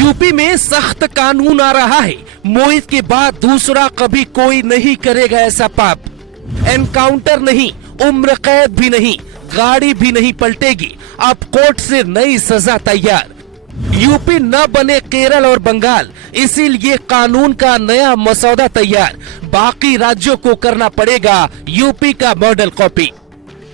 UP में सख्त कानून आ रहा है। मोहित के बाद दूसरा कभी कोई नहीं करेगा ऐसा पाप। एनकाउंटर नहीं, उम्र कैद भी नहीं, गाड़ी भी नहीं पलटेगी। अब कोर्ट से नई सजा तैयार। यूपी न बने केरल और बंगाल, इसीलिए कानून का नया मसौदा तैयार। बाकी राज्यों को करना पड़ेगा यूपी का मॉडल कॉपी।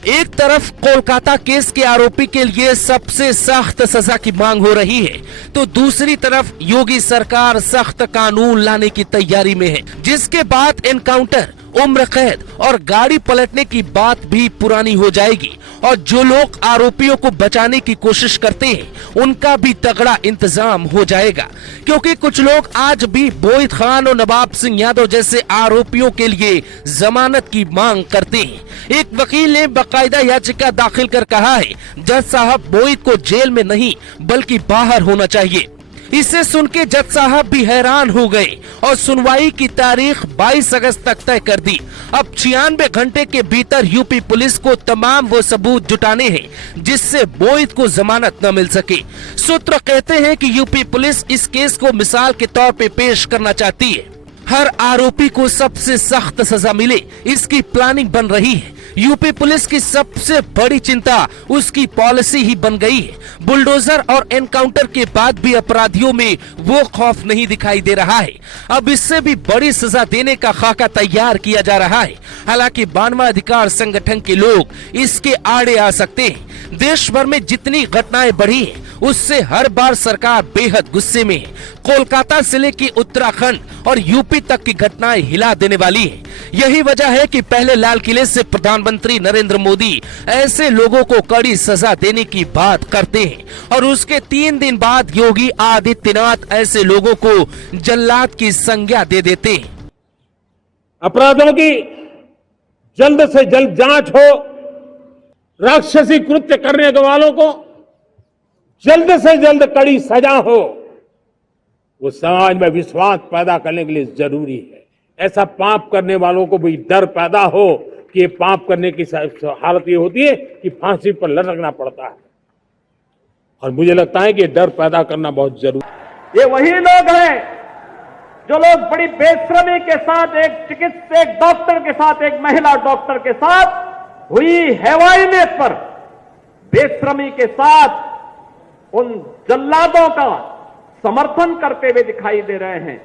एक तरफ कोलकाता केस के आरोपी के लिए सबसे सख्त सजा की मांग हो रही है, तो दूसरी तरफ योगी सरकार सख्त कानून लाने की तैयारी में है, जिसके बाद एनकाउंटर, उम्र कैद और गाड़ी पलटने की बात भी पुरानी हो जाएगी। और जो लोग आरोपियों को बचाने की कोशिश करते हैं उनका भी तगड़ा इंतजाम हो जाएगा, क्योंकि कुछ लोग आज भी बोहित खान और नवाब सिंह यादव जैसे आरोपियों के लिए जमानत की मांग करते हैं। एक वकील ने बाकायदा याचिका दाखिल कर कहा है, जज साहब बोहित को जेल में नहीं बल्कि बाहर होना चाहिए। इसे सुन के जज साहब भी हैरान हो गए और सुनवाई की तारीख 22 अगस्त तक तय कर दी। अब 96 घंटे के भीतर यूपी पुलिस को तमाम वो सबूत जुटाने हैं जिससे बोहित को जमानत न मिल सके। सूत्र कहते हैं कि यूपी पुलिस इस केस को मिसाल के तौर पे पेश करना चाहती है। हर आरोपी को सबसे सख्त सजा मिले, इसकी प्लानिंग बन रही है। यूपी पुलिस की सबसे बड़ी चिंता उसकी पॉलिसी ही बन गई है। बुलडोजर और एनकाउंटर के बाद भी अपराधियों में वो खौफ नहीं दिखाई दे रहा है। अब इससे भी बड़ी सजा देने का खाका तैयार किया जा रहा है। हालांकि मानवाधिकार संगठन के लोग इसके आड़े आ सकते हैं। देश भर में जितनी घटनाएं बढ़ी हैं, उससे हर बार सरकार बेहद गुस्से में है। कोलकाता से लेकर उत्तराखंड और यूपी तक की घटनाएं हिला देने वाली है। यही वजह है कि पहले लाल किले से प्रधानमंत्री नरेंद्र मोदी ऐसे लोगों को कड़ी सजा देने की बात करते हैं और उसके 3 दिन बाद योगी आदित्यनाथ ऐसे लोगों को जल्लाद की संज्ञा दे देते हैं। अपराधों की जल्द से जल्द जांच हो, राक्षसी कृत्य करने वालों को जल्द से जल्द कड़ी सजा हो, वो समाज में विश्वास पैदा करने के लिए जरूरी है। ऐसा पाप करने वालों को भी डर पैदा हो कि ये पाप करने की हालत ये होती है कि फांसी पर लटकना पड़ता है, और मुझे लगता है कि ये डर पैदा करना बहुत जरूरी है। ये वही लोग हैं जो लोग बड़ी बेशर्मी के साथ एक चिकित्सक, एक डॉक्टर के साथ, एक महिला डॉक्टर के साथ हुई हैवानियत पर बेशर्मी के साथ उन जल्लादों का समर्थन करते हुए दिखाई दे रहे हैं।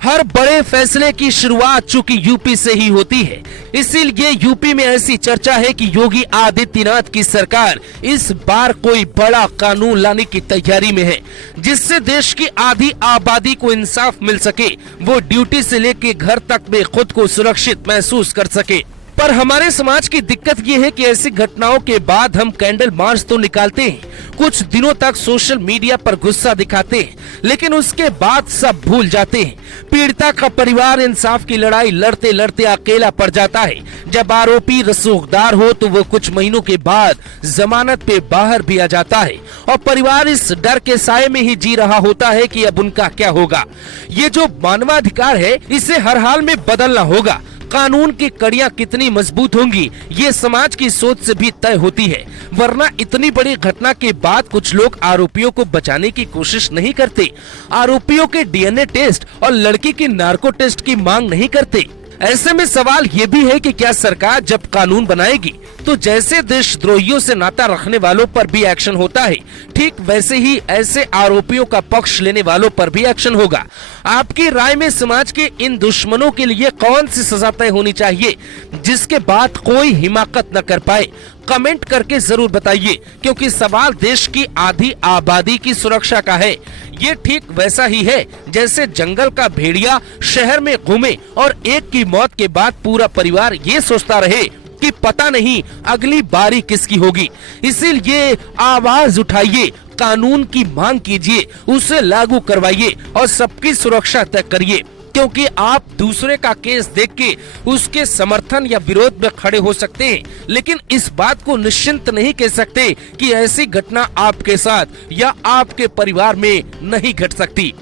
हर बड़े फैसले की शुरुआत चूंकि यूपी से ही होती है, इसीलिए यूपी में ऐसी चर्चा है कि योगी आदित्यनाथ की सरकार इस बार कोई बड़ा कानून लाने की तैयारी में है, जिससे देश की आधी आबादी को इंसाफ मिल सके, वो ड्यूटी से लेके घर तक में खुद को सुरक्षित महसूस कर सके। पर हमारे समाज की दिक्कत ये है कि ऐसी घटनाओं के बाद हम कैंडल मार्च तो निकालते हैं, कुछ दिनों तक सोशल मीडिया पर गुस्सा दिखाते हैं, लेकिन उसके बाद सब भूल जाते हैं। पीड़िता का परिवार इंसाफ की लड़ाई लड़ते लड़ते अकेला पड़ जाता है। जब आरोपी रसूखदार हो तो वो कुछ महीनों के बाद जमानत पे बाहर भी आ जाता है और परिवार इस डर के साये में ही जी रहा होता है कि अब उनका क्या होगा। ये जो मानवाधिकार है, इसे हर हाल में बदलना होगा। कानून की कड़ियां कितनी मजबूत होंगी, ये समाज की सोच से भी तय होती है, वरना इतनी बड़ी घटना के बाद कुछ लोग आरोपियों को बचाने की कोशिश नहीं करते, आरोपियों के डीएनए टेस्ट और लड़की की नार्को टेस्ट की मांग नहीं करते। ऐसे में सवाल ये भी है कि क्या सरकार जब कानून बनाएगी तो जैसे देशद्रोहियों से नाता रखने वालों पर भी एक्शन होता है, ठीक वैसे ही ऐसे आरोपियों का पक्ष लेने वालों पर भी एक्शन होगा। आपकी राय में समाज के इन दुश्मनों के लिए कौन सी सजा तय होनी चाहिए जिसके बाद कोई हिमाकत न कर पाए? कमेंट करके जरूर बताइए, क्योंकि सवाल देश की आधी आबादी की सुरक्षा का है। ये ठीक वैसा ही है जैसे जंगल का भेड़िया शहर में घूमे और एक की मौत के बाद पूरा परिवार ये सोचता रहे कि पता नहीं अगली बारी किसकी होगी। इसीलिए आवाज उठाइए, कानून की मांग कीजिए, उसे लागू करवाइए और सबकी सुरक्षा तय करिए, क्योंकि आप दूसरे का केस देख के उसके समर्थन या विरोध में खड़े हो सकते हैं, लेकिन इस बात को निश्चिंत नहीं कह सकते कि ऐसी घटना आपके साथ या आपके परिवार में नहीं घट सकती।